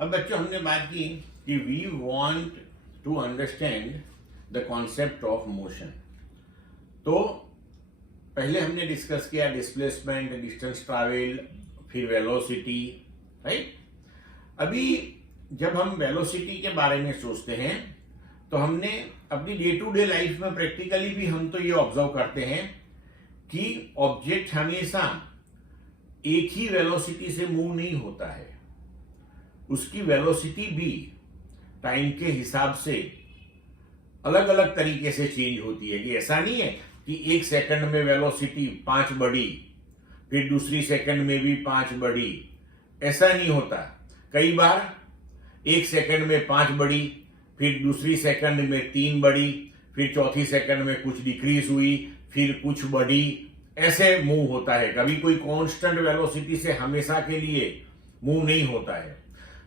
अब बच्चों हमने बात की कि we want to understand the concept of motion. तो पहले हमने डिस्कस किया डिस्प्लेसमेंट, डिस्टेंस ट्रैवल, फिर वेलोसिटी, राइट। अभी जब हम वेलोसिटी के बारे में सोचते हैं तो हमने अपनी डे टू डे लाइफ में प्रैक्टिकली भी हम तो ये ऑब्जर्व करते हैं कि ऑब्जेक्ट हमेशा एक ही वेलोसिटी से मूव नहीं होता है, उसकी वेलोसिटी भी टाइम के हिसाब से अलग अलग तरीके से चेंज होती है। कि ऐसा नहीं है कि एक सेकंड में वेलोसिटी 5 बढ़ी, फिर दूसरी सेकंड में भी 5 बढ़ी, ऐसा नहीं होता। कई बार एक सेकंड में 5 बढ़ी, फिर दूसरी सेकंड में 3 बढ़ी, फिर चौथी सेकंड में कुछ डिक्रीज हुई, फिर कुछ बढ़ी, ऐसे मूव होता है। कभी कोई कांस्टेंट वेलोसिटी से हमेशा के लिए मूव नहीं होता है।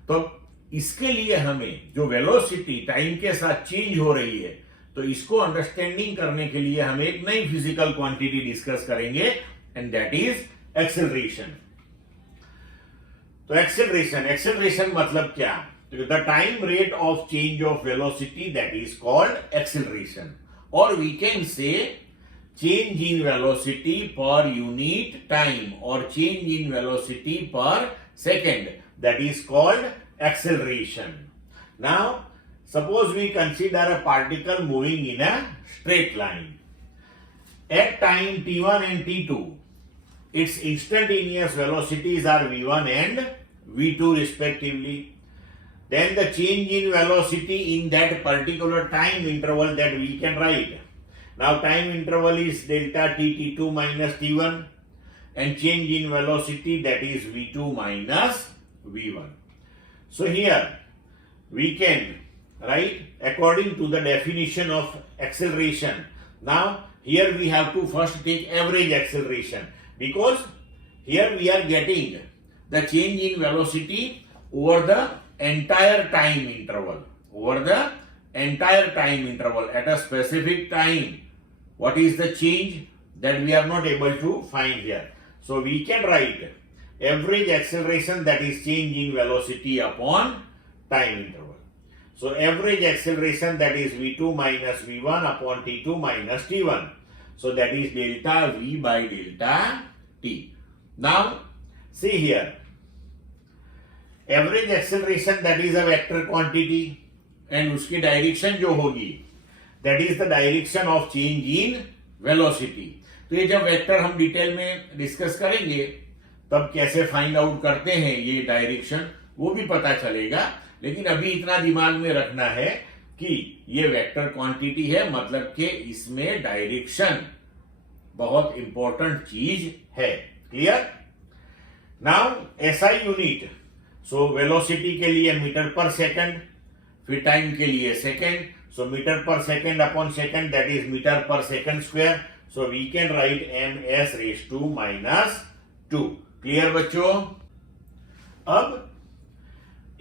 तो इसके लिए हमें जो वेलोसिटी टाइम के साथ चेंज हो रही है, तो इसको अंडरस्टैंडिंग करने के लिए हम एक नई फिजिकल क्वांटिटी डिस्कस करेंगे एंड दैट इज एक्सेलरेशन। तो एक्सेलरेशन मतलब क्या? The time rate of change of velocity that is called acceleration, और we can say change in velocity per unit time or change in velocity per second, that is called acceleration. Now suppose we consider a particle moving in a straight line at time t1 and t2. Its instantaneous velocities are v1 and v2 respectively. Then the change in velocity in that particular time interval that we can write. Now time interval is delta t2 minus t1 and change in velocity that is v2 minus v1. So here we can write according to the definition of acceleration. Now here we have to first take average acceleration, because here we are getting the change in velocity over the entire time interval, at a specific time. What is the change that we are not able to find here? So we can write average acceleration, that is change in velocity upon time interval. So average acceleration, that is v2 minus v1 upon t2 minus t1. So that is delta v by delta t. Now see here, average acceleration that is a vector quantity and उसकी direction जो होगी that is the direction of change in velocity. तो ये जब vector हम detail में discuss करेंगे तब कैसे फाइंड आउट करते हैं ये डायरेक्शन वो भी पता चलेगा, लेकिन अभी इतना दिमाग में रखना है कि ये वेक्टर क्वांटिटी है, मतलब कि इसमें डायरेक्शन बहुत इंपॉर्टेंट चीज है। Clear? Now SI unit, so velocity के लिए मीटर पर सेकंड, फिर टाइम के लिए second, so meter per second upon second, that is meter per second square. So we can write ms raised to minus 2. Clear बच्चों? अब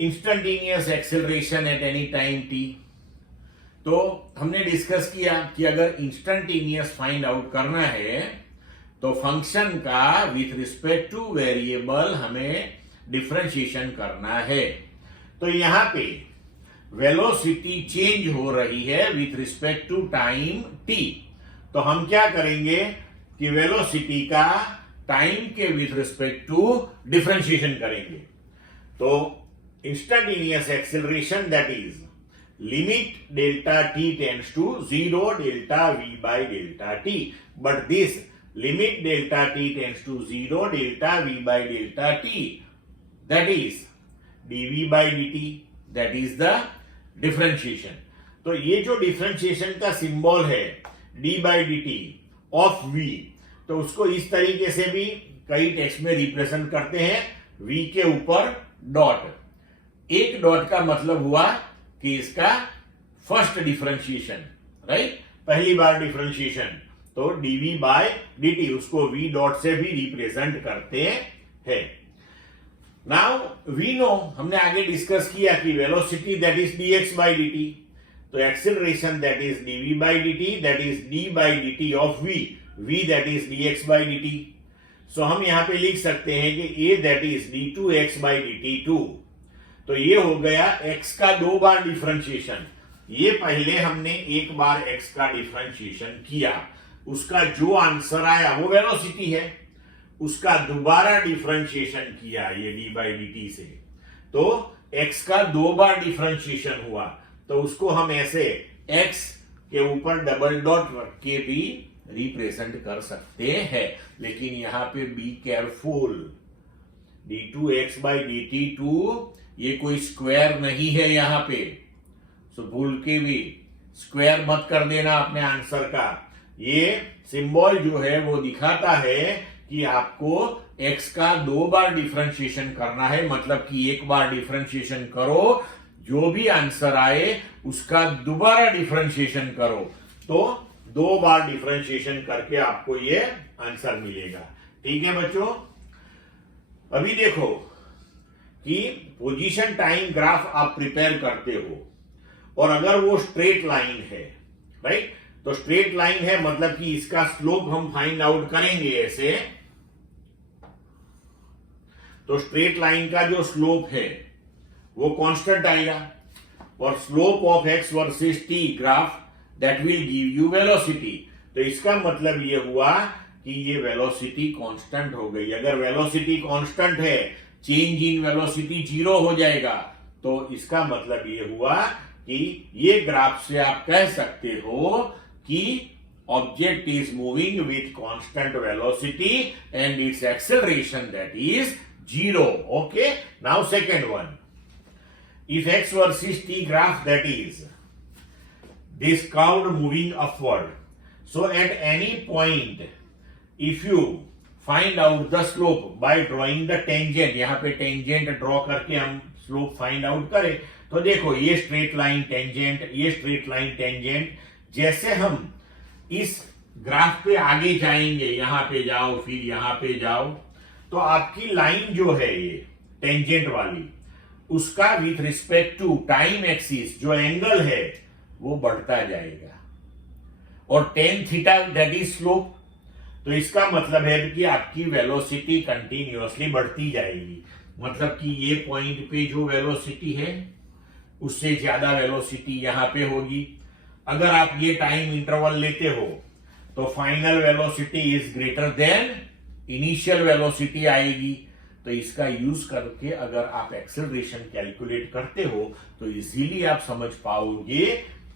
instantaneous acceleration at any time t, तो हमने discuss किया कि अगर इंस्टेंटेनियस फाइंड आउट करना है तो फंक्शन का विथ रिस्पेक्ट टू वेरिएबल हमें डिफरेंशिएशन करना है। तो यहां पे वेलोसिटी चेंज हो रही है with respect to time t, तो हम क्या करेंगे कि वेलोसिटी का टाइम के विथ रिस्पेक्ट टू डिफरेंशिएशन करेंगे। तो instantaneous acceleration that is limit delta t tends to 0 delta v by delta t, but this limit delta t tends to 0 delta v by delta t, that is dv by dt, that is the differentiation. तो ये जो differentiation का symbol है d by d t of v, तो उसको इस तरीके से भी कई टेक्स्ट में रिप्रेजेंट करते हैं, v के ऊपर डॉट। एक डॉट का मतलब हुआ कि इसका फर्स्ट डिफरेंशिएशन, राइट, पहली बार डिफरेंशिएशन, तो dv बाय dt उसको v डॉट से भी रिप्रेजेंट करते हैं। नाउ वी नो, हमने आगे डिस्कस किया कि velocity that is dx by dt, तो acceleration that is dv by dt, that is d by dt of v that is dx by dt। सो हम यहां पे लिख सकते हैं कि a that is d2x by dt2, तो ये हो गया x का 2 बार डिफरेंशिएशन। ये पहले हमने एक बार x का डिफरेंशिएशन किया, उसका जो आंसर आया वो वेलोसिटी है। उसका दोबारा डिफरेंशिएशन किया ये d बाई dt से, तो x का 2 बार डिफरेंशिएशन हुआ, तो उसको हम ऐसे x के ऊपर डबल डॉट रख के भी रिप्रेजेंट कर सकते हैं। लेकिन यहां पे be careful, d2x by dt2 ये कोई स्क्वायर नहीं है यहां पे, सो भूल के भी स्क्वायर मत कर देना अपने आंसर का। ये सिंबल जो है वो दिखाता है कि आपको x का 2 बार डिफरेंशिएशन करना है, मतलब कि एक बार डिफरेंशिएशन करो, जो भी आंसर आए उसका दोबारा डिफरेंशिएशन करो, तो 2 बार डिफरेंशिएशन करके आपको ये आंसर मिलेगा। ठीक है बच्चों, अभी देखो कि पोजीशन टाइम ग्राफ आप प्रिपेयर करते हो और अगर वो स्ट्रेट लाइन है, राइट, तो स्ट्रेट लाइन है मतलब कि इसका स्लोप हम फाइंड आउट करेंगे ऐसे, तो स्ट्रेट लाइन का जो स्लोप है वो कांस्टेंट आएगा और slope of x versus t graph that will give you velocity. तो इसका मतलब ये हुआ कि ये वेलोसिटी कांस्टेंट हो गई। अगर वेलोसिटी कांस्टेंट है, चेंज इन वेलोसिटी 0 हो जाएगा, तो इसका मतलब ये हुआ कि ये ग्राफ से आप कह सकते हो कि object is moving with constant velocity and it's acceleration that is 0. Okay, now second one, if x versus t graph, that is this curve moving upward, so at any point if you find out the slope by drawing the tangent, यहाँ पे tangent draw करके हम slope find out करें, तो देखो ये straight line tangent, ये straight line tangent, जैसे हम इस ग्राफ पे आगे जाएंगे, यहां पे जाओ फिर यहां पे जाओ, तो आपकी लाइन जो है ये टेंजेंट वाली, उसका with respect to time axis जो एंगल है वो बढ़ता जाएगा और tan theta that is slope. तो इसका मतलब है कि आपकी वेलोसिटी कंटिन्यूअसली बढ़ती जाएगी, मतलब कि ये पॉइंट पे जो वेलोसिटी है उससे ज्यादा वेलोसिटी यहां पे होगी। अगर आप ये टाइम इंटरवल लेते हो तो final velocity is greater than initial velocity आएगी। तो इसका यूज करके अगर आप एक्सेलरेशन कैलकुलेट करते हो तो इजीली आप समझ पाओगे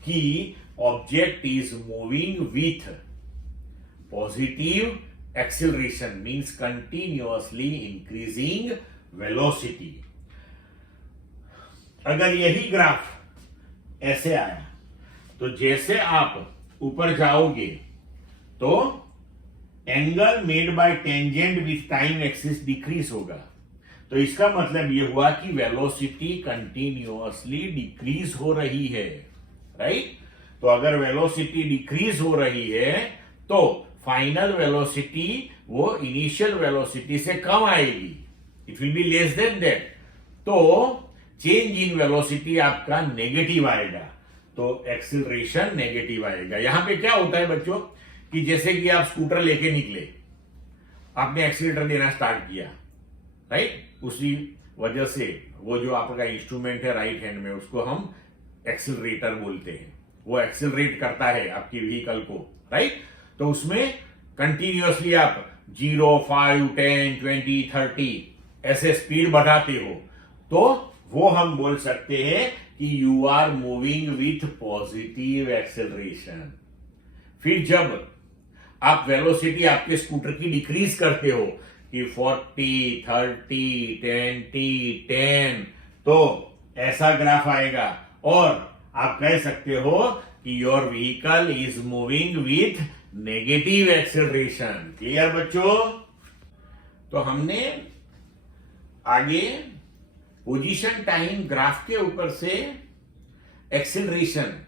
कि object is moving with positive acceleration, means continuously increasing velocity. अगर यही ग्राफ ऐसे आया तो जैसे आप ऊपर जाओगे तो angle made by tangent with time axis decrease होगा। तो इसका मतलब यह हुआ कि वेलोसिटी कंटिन्यूअसली डिक्रीज हो रही है, राइट। तो अगर वेलोसिटी डिक्रीज हो रही है तो फाइनल वेलोसिटी वो इनिशियल वेलोसिटी से कम आएगी, it will be less than that. तो चेंज इन वेलोसिटी आपका नेगेटिव आएगा, तो एक्सीलरेशन नेगेटिव आएगा। यहां पे क्या होता है बच्चों कि जैसे कि आप स्कूटर लेके निकले, आपने एक्सीलेटर देना स्टार्ट किया, राइट, उसी वजह से वो जो आपका इंस्ट्रूमेंट है राइट हैंड में उसको हम एक्सीलरेटर बोलते हैं, वो एक्सीलरेट करता है आपकी व्हीकल को, राइट। तो उसमें कंटिन्यूअसली आप 0, 5, 10, 20, 30 ऐसे स्पीड बढ़ाते हो, तो वो हम बोल सकते हैं कि you are moving with positive acceleration. फिर जब आप वेलोसिटी आपके स्कूटर की डिक्रीज करते हो कि 40, 30, 20, 10, तो ऐसा ग्राफ आएगा और आप कह सकते हो कि your vehicle is moving with negative acceleration. Clear बच्चों? तो हमने आगे पोजीशन टाइम ग्राफ के ऊपर से एक्सेलरेशन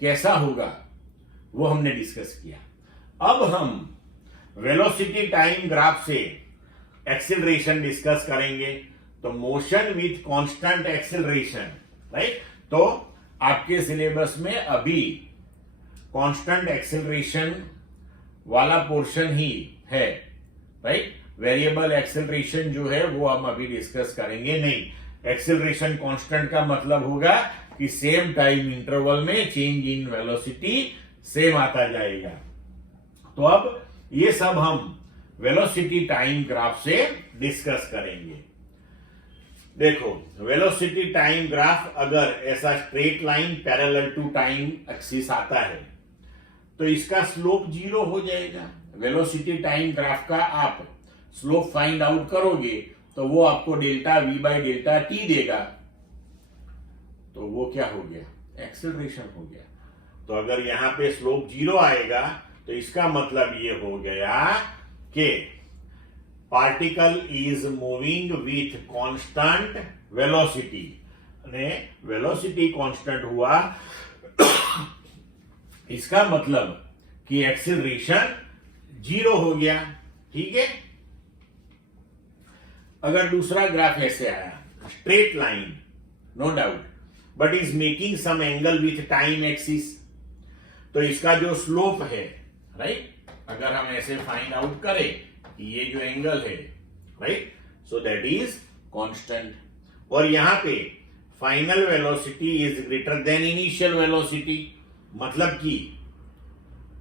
कैसा होगा वो हमने डिस्कस किया। अब हम वेलोसिटी टाइम ग्राफ से एक्सेलरेशन डिस्कस करेंगे। तो motion with constant acceleration, right. तो आपके सिलेबस में अभी कांस्टेंट एक्सेलरेशन वाला पोर्शन ही है, राइट। वेरिएबल एक्सेलरेशन जो है वो हम अभी डिस्कस करेंगे नहीं। एक्सेलरेशन कांस्टेंट का मतलब होगा कि सेम टाइम इंटरवल में चेंज इन वेलोसिटी सेम आता जाएगा। तो अब ये सब हम वेलोसिटी टाइम ग्राफ से डिस्कस करेंगे। देखो, वेलोसिटी टाइम ग्राफ अगर ऐसा straight line parallel to time axis आता है तो इसका स्लोप 0 हो जाएगा। वेलोसिटी टाइम ग्राफ का आप स्लोप फाइंड आउट करोगे तो वो आपको delta we by delta T देगा। तो वो क्या हो गया? एक्सेलरेशन हो गया। तो अगर यहां पे स्लोप 0 आएगा तो इसका मतलब ये हो गया कि particle is moving with constant velocity. Velocity constant हुआ इसका मतलब कि एक्सेलरेशन 0 हो गया। ठीक है। अगर दूसरा ग्राफ ऐसे आया, straight line no doubt, but is making some angle with time axis, तो इसका जो स्लोप है, राइट, अगर हम ऐसे फाइंड आउट करें कि ये जो एंगल है, right, so that is constant. और यहां पे final velocity is greater than initial velocity, मतलब कि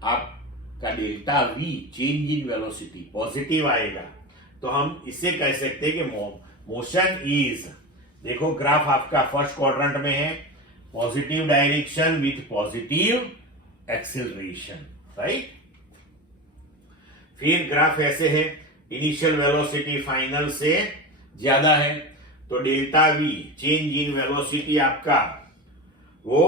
आपका delta we change in velocity positive आएगा। तो हम इससे कह सकते हैं कि मोशन इज, देखो ग्राफ आपका फर्स्ट क्वाड्रेंट में है, positive direction with positive acceleration, right. फिर ग्राफ ऐसे है, इनिशियल वेलोसिटी फाइनल से ज्यादा है तो delta we change in velocity आपका वो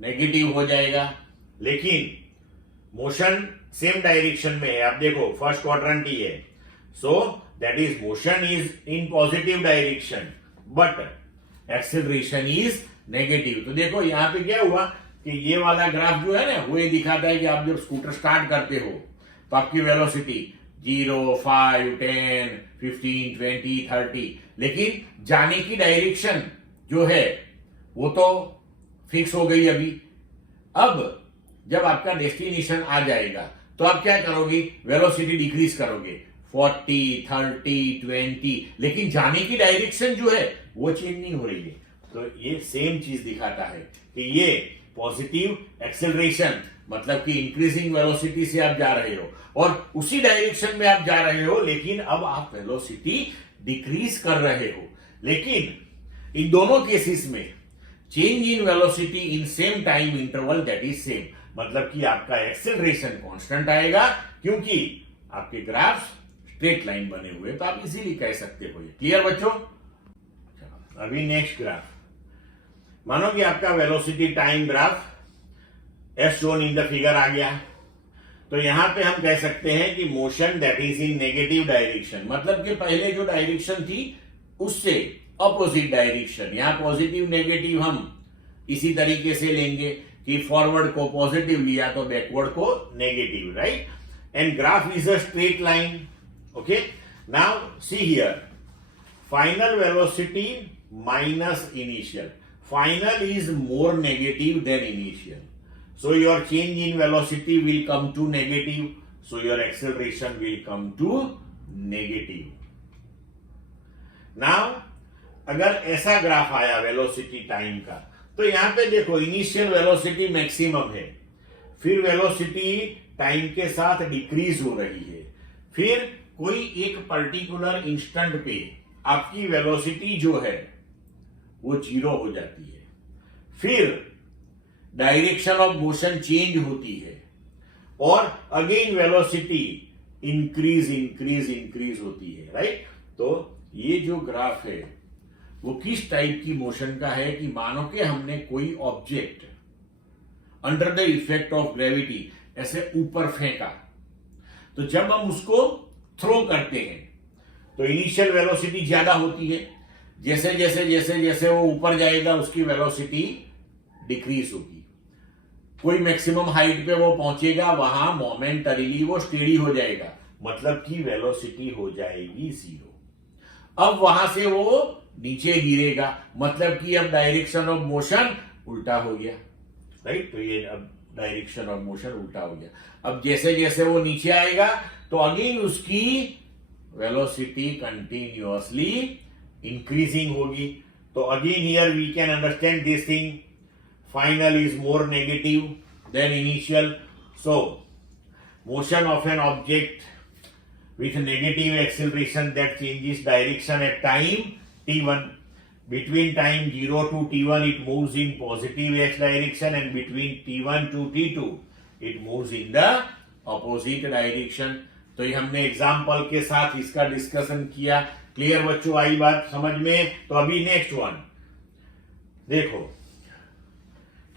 नेगेटिव हो जाएगा। लेकिन मोशन सेम डायरेक्शन में है, आप देखो फर्स्ट क्वाड्रेंट ही है, so that is motion is in positive direction but acceleration is negative. तो देखो यहां पे क्या हुआ कि ये वाला ग्राफ जो है ना, वो ये दिखाता है कि आप जब स्कूटर स्टार्ट करते हो तो आपकी वेलोसिटी 0, 5, 10, 15, 20, 30, लेकिन जाने की डायरेक्शन जो है वो तो फिक्स हो गई अभी। अब जब आपका डेस्टिनेशन आ जाएगा तो आप क्या करोगे? वेलोसिटी डिक्रीज करोगे 40, 30, 20, लेकिन जाने की डायरेक्शन जो है वो चेंज नहीं हो रही है। तो ये सेम चीज दिखाता है कि ये पॉजिटिव एक्सेलरेशन मतलब कि इंक्रीजिंग वेलोसिटी से आप जा रहे हो और उसी डायरेक्शन में आप जा रहे हो, लेकिन अब आप वेलोसिटी डिक्रीज कर रहे हो। लेकिन इन दोनों केसेस में change in velocity in same time interval that is same, मतलब कि आपका एक्सेलरेशन कांस्टेंट आएगा क्योंकि आपके ग्राफ्स स्ट्रेट लाइन बने हुए, तो आप इजीली कह सकते हो। क्लियर बच्चों? अभी नेक्स्ट ग्राफ, मानो कि आपका velocity time graph as shown in the figure आ गया, तो यहां पे हम कह सकते हैं कि motion that is in negative direction, मतलब कि पहले जो डायरेक्शन थी उससे अपोजिट डायरेक्शन। यहां पॉजिटिव नेगेटिव हम इसी तरीके से लेंगे कि फॉरवर्ड को पॉजिटिव लिया तो बैकवर्ड को negative, right. And graph is a straight line. Okay, now see here, final velocity minus initial, final is more negative than initial, so your change in velocity will come to negative, so your acceleration will come to negative. now अगर ऐसा graph आया velocity time का, तो यहां पे देखो initial velocity maximum है, फिर वेलोसिटी टाइम के साथ डिक्रीज हो रही है, फिर कोई एक पर्टिकुलर इंस्टेंट पे आपकी वेलोसिटी जो है वो 0 हो जाती है, फिर डायरेक्शन ऑफ मोशन चेंज होती है और again velocity increase increase increase होती है, राइट। तो ये जो ग्राफ है वो किस टाइप की मोशन का है कि मानो कि हमने कोई object under the effect of gravity ऐसे ऊपर फेंका, तो जब हम उसको थ्रो करते हैं तो इनिशियल वेलोसिटी ज्यादा होती है, जैसे जैसे जैसे जैसे वो ऊपर जाएगा उसकी वेलोसिटी डिक्रीज होगी, कोई मैक्सिमम हाइट पे वो पहुंचेगा, वहां मोमेंटरीली वो स्टेडी हो जाएगा, मतलब कि वेलोसिटी हो जाएगी 0। अब वहां से वो नीचे गिरेगा, मतलब कि अब डायरेक्शन ऑफ मोशन उल्टा हो गया, राइट। तो ये अब डायरेक्शन ऑफ मोशन उल्टा हो गया। अब जैसे जैसे वो नीचे आएगा तो अगेन उसकी वेलोसिटी कंटिन्यूअसली इंक्रीजिंग होगी. तो again here we can understand this thing. Final is more negative than initial. So motion of an object with negative acceleration that changes direction at time t1. Between time 0 to t1 it moves in positive x direction, and between t1 to t2 it moves in the opposite direction. तो ये हमने example के साथ इसका discussion किया. Clear बच्चों, आई बात समझ में? तो अभी नेक्स्ट वन देखो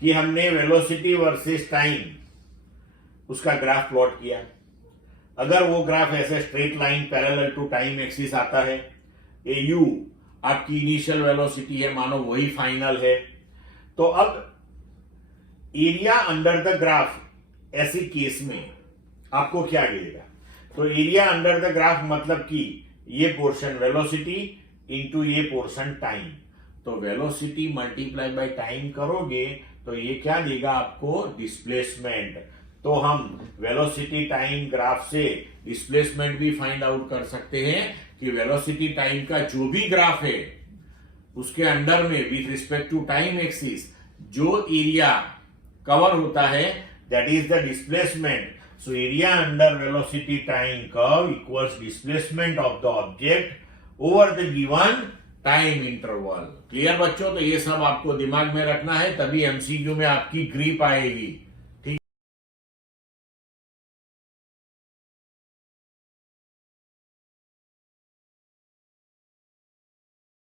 कि हमने वेलोसिटी वर्सेस टाइम उसका ग्राफ प्लॉट किया. अगर वो ग्राफ ऐसे straight line parallel to time axis आता है, ए यू आपकी इनिशियल वेलोसिटी है, मानो वही फाइनल है, तो अब एरिया अंडर द ग्राफ ऐसी केस में आपको क्या गिरेगा? तो एरिया अंडर द ग्राफ मतलब कि ये पोर्शन वेलोसिटी इंटू ये पोर्शन टाइम. तो वेलोसिटी मल्टीप्लाई बाय टाइम करोगे तो ये क्या देगा आपको? डिस्प्लेसमेंट. तो हम वेलोसिटी टाइम ग्राफ से डिस्प्लेसमेंट भी फाइंड आउट कर सकते हैं कि वेलोसिटी टाइम का जो भी ग्राफ है उसके अंडर में with respect to time axis जो एरिया कवर होता है that is the displacement. So area under velocity time curve equals displacement of the object over the given time interval. Clear बच्चों? तो ये सब आपको दिमाग में रखना है, तभी एमसीक्यू में आपकी ग्रिप आएगी.